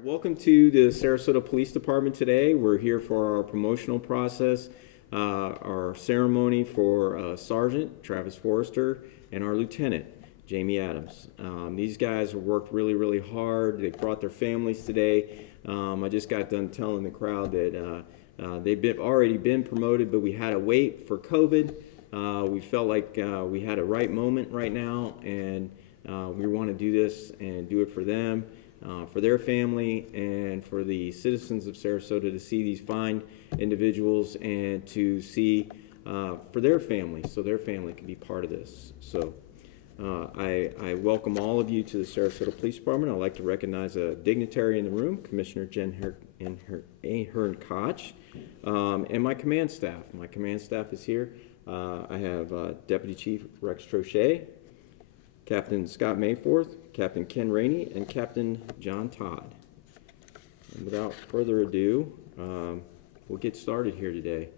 Welcome to the Sarasota Police Department today. We're here for our promotional process, our ceremony for Sergeant Travis Forrister and our Lieutenant Jamie Adams. These guys have worked really hard. They brought their families today. I just got done telling the crowd that they've already been promoted, but we had to wait for COVID. We felt like we had a right moment right now, and we want to do this and do it for them. For their family and for the citizens of Sarasota to see these fine individuals and to see for their family, so their family can be part of this. So I welcome all of you to the Sarasota Police Department. I'd like to recognize a dignitary in the room, Commissioner Jen Ahern Koch, and my command staff. My command staff is here. I have Deputy Chief Rex Trochet, Captain Scott Mayforth, Captain Ken Rainey, and Captain John Todd. And without further ado, we'll get started here today.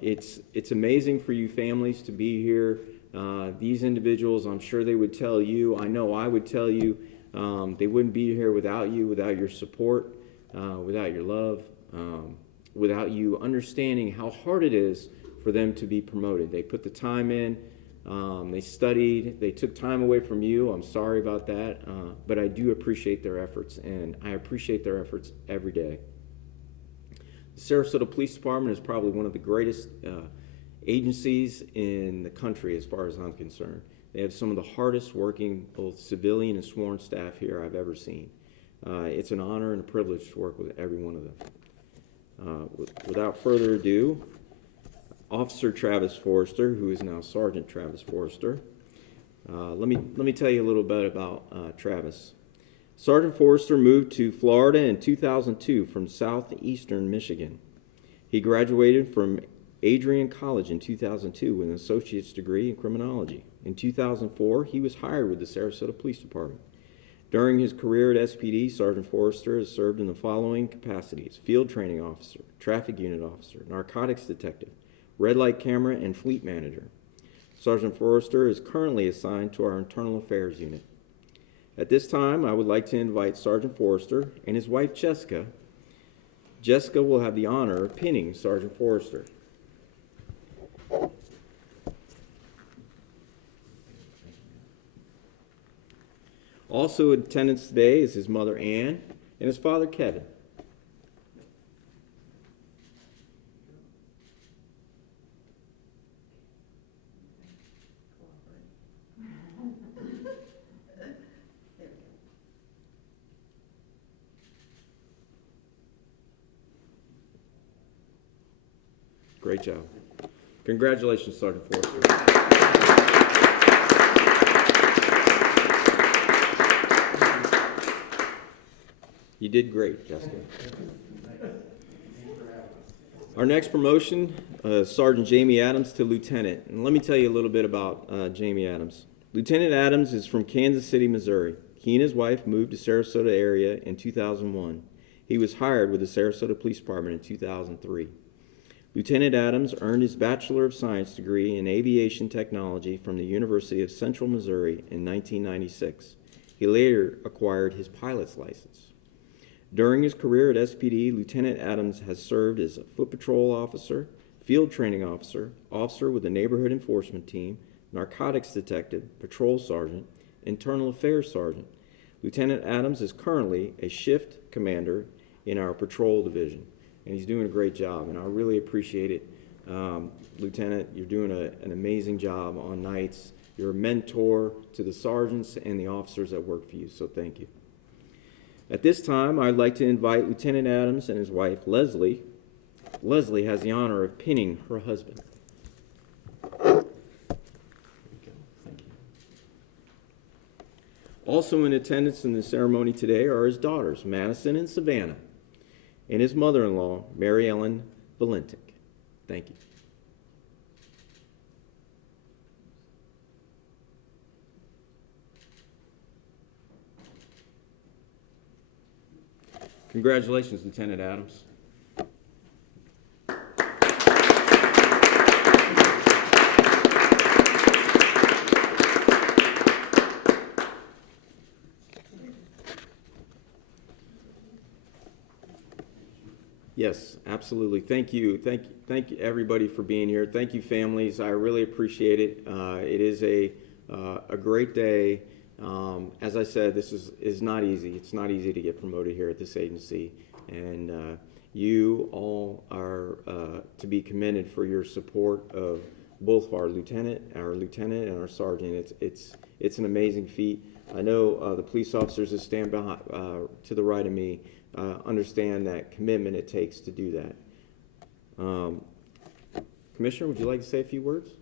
It's amazing for you families to be here. These individuals, I'm sure they would tell you, I know I would tell you, they wouldn't be here without you, without your support, without your love, without you understanding how hard it is for them to be promoted. They put the time in. They studied, they took time away from you. I'm sorry about that, but I do appreciate their efforts, and I appreciate their efforts every day. The Sarasota Police Department is probably one of the greatest agencies in the country as far as I'm concerned. They have some of the hardest working, both civilian and sworn staff here I've ever seen. It's an honor and a privilege to work with every one of them. Without further ado, Officer Travis Forrister, who is now Sergeant Travis Forrister. Let me tell you a little bit about Travis. Sergeant Forrister moved to Florida in 2002 from southeastern Michigan. He graduated from Adrian College in 2002 with an associate's degree in criminology. In 2004, he was hired with the Sarasota Police Department. During his career at SPD, Sergeant Forrister has served in the following capacities: field training officer, traffic unit officer, narcotics detective, red light camera, and fleet manager. Sergeant Forrister is currently assigned to our internal affairs unit. At this time, I would like to invite Sergeant Forrister and his wife, Jessica. Jessica will have the honor of pinning Sergeant Forrister. Also in attendance today is his mother, Ann, and his father, Kevin. Great job. Congratulations, Sergeant Forrister. You did great, Jessica. Our next promotion, Sergeant Jamie Adams to Lieutenant. And let me tell you a little bit about Jamie Adams. Lieutenant Adams is from Kansas City, Missouri. He and his wife moved to Sarasota area in 2001. He was hired with the Sarasota Police Department in 2003. Lieutenant Adams earned his Bachelor of Science degree in Aviation Technology from the University of Central Missouri in 1996. He later acquired his pilot's license. During his career at SPD, Lieutenant Adams has served as a foot patrol officer, field training officer, officer with the neighborhood enforcement team, narcotics detective, patrol sergeant, internal affairs sergeant. Lieutenant Adams is currently a shift commander in our patrol division, and he's doing a great job, and I really appreciate it. Lieutenant, you're doing an amazing job on nights. You're a mentor to the sergeants and the officers that work for you, so thank you. At this time, I'd like to invite Lieutenant Adams and his wife, Leslie. Leslie has the honor of pinning her husband. Also in attendance in the ceremony today are his daughters, Madison and Savannah, and his mother-in-law, Mary Ellen Valentic. Thank you. Congratulations, Lieutenant Adams. Yes, absolutely. Thank you. Thank you everybody for being here. Thank you, families. I really appreciate it. It is a great day. As I said, this is not easy. It's not easy to get promoted here at this agency, and you all are to be commended for your support of both of our lieutenant and our sergeant. It's an amazing feat. I know the police officers that stand behind, to the right of me, understand that commitment it takes to do that. Commissioner, would you like to say a few words?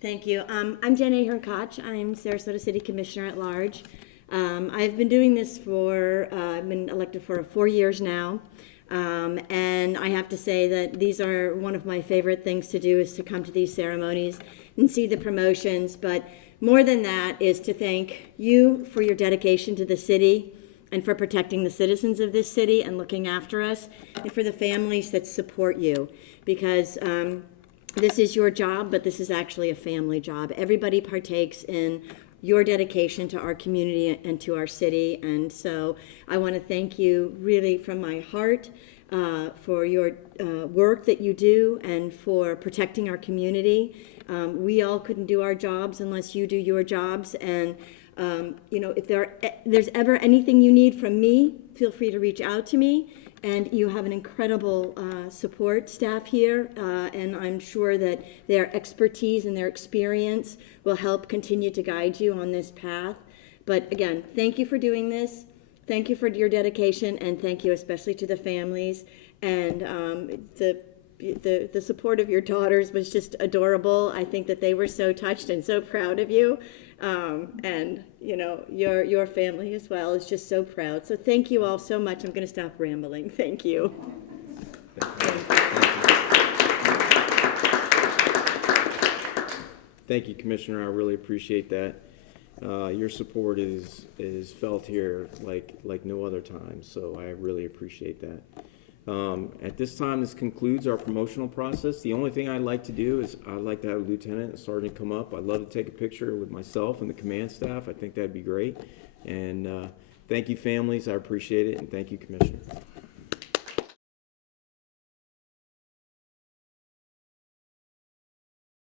Thank you. I'm Jen Ahern-Koch. I'm Sarasota City Commissioner at Large. I've been doing this I've been elected for 4 years now. And I have to say that these are one of my favorite things to do, is to come to these ceremonies and see the promotions. But more than that is to thank you for your dedication to the city and for protecting the citizens of this city and looking after us, and for the families that support you. Because this is your job, but this is actually a family job. Everybody partakes in your dedication to our community and to our city. And so I want to thank you really from my heart for your work that you do and for protecting our community. We all couldn't do our jobs unless you do your jobs. And if there's ever anything you need from me, feel free to reach out to me. And you have an incredible support staff here, and I'm sure that their expertise and their experience will help continue to guide you on this path. But again, thank you for doing this. Thank you for your dedication, and thank you especially to the families. And the support of your daughters was just adorable. I think that they were so touched and so proud of you. And your family as well is just so proud. So thank you all so much. I'm going to stop rambling. Thank you. Thank you, Commissioner. I really appreciate that. Your support is felt here like no other time. So I really appreciate that. At this time, this concludes our promotional process. The only thing I'd like to do is I'd like to have a lieutenant and sergeant come up. I'd love to take a picture with myself and the command staff. I think that'd be great. And thank you, families. I appreciate it. And thank you, Commissioner.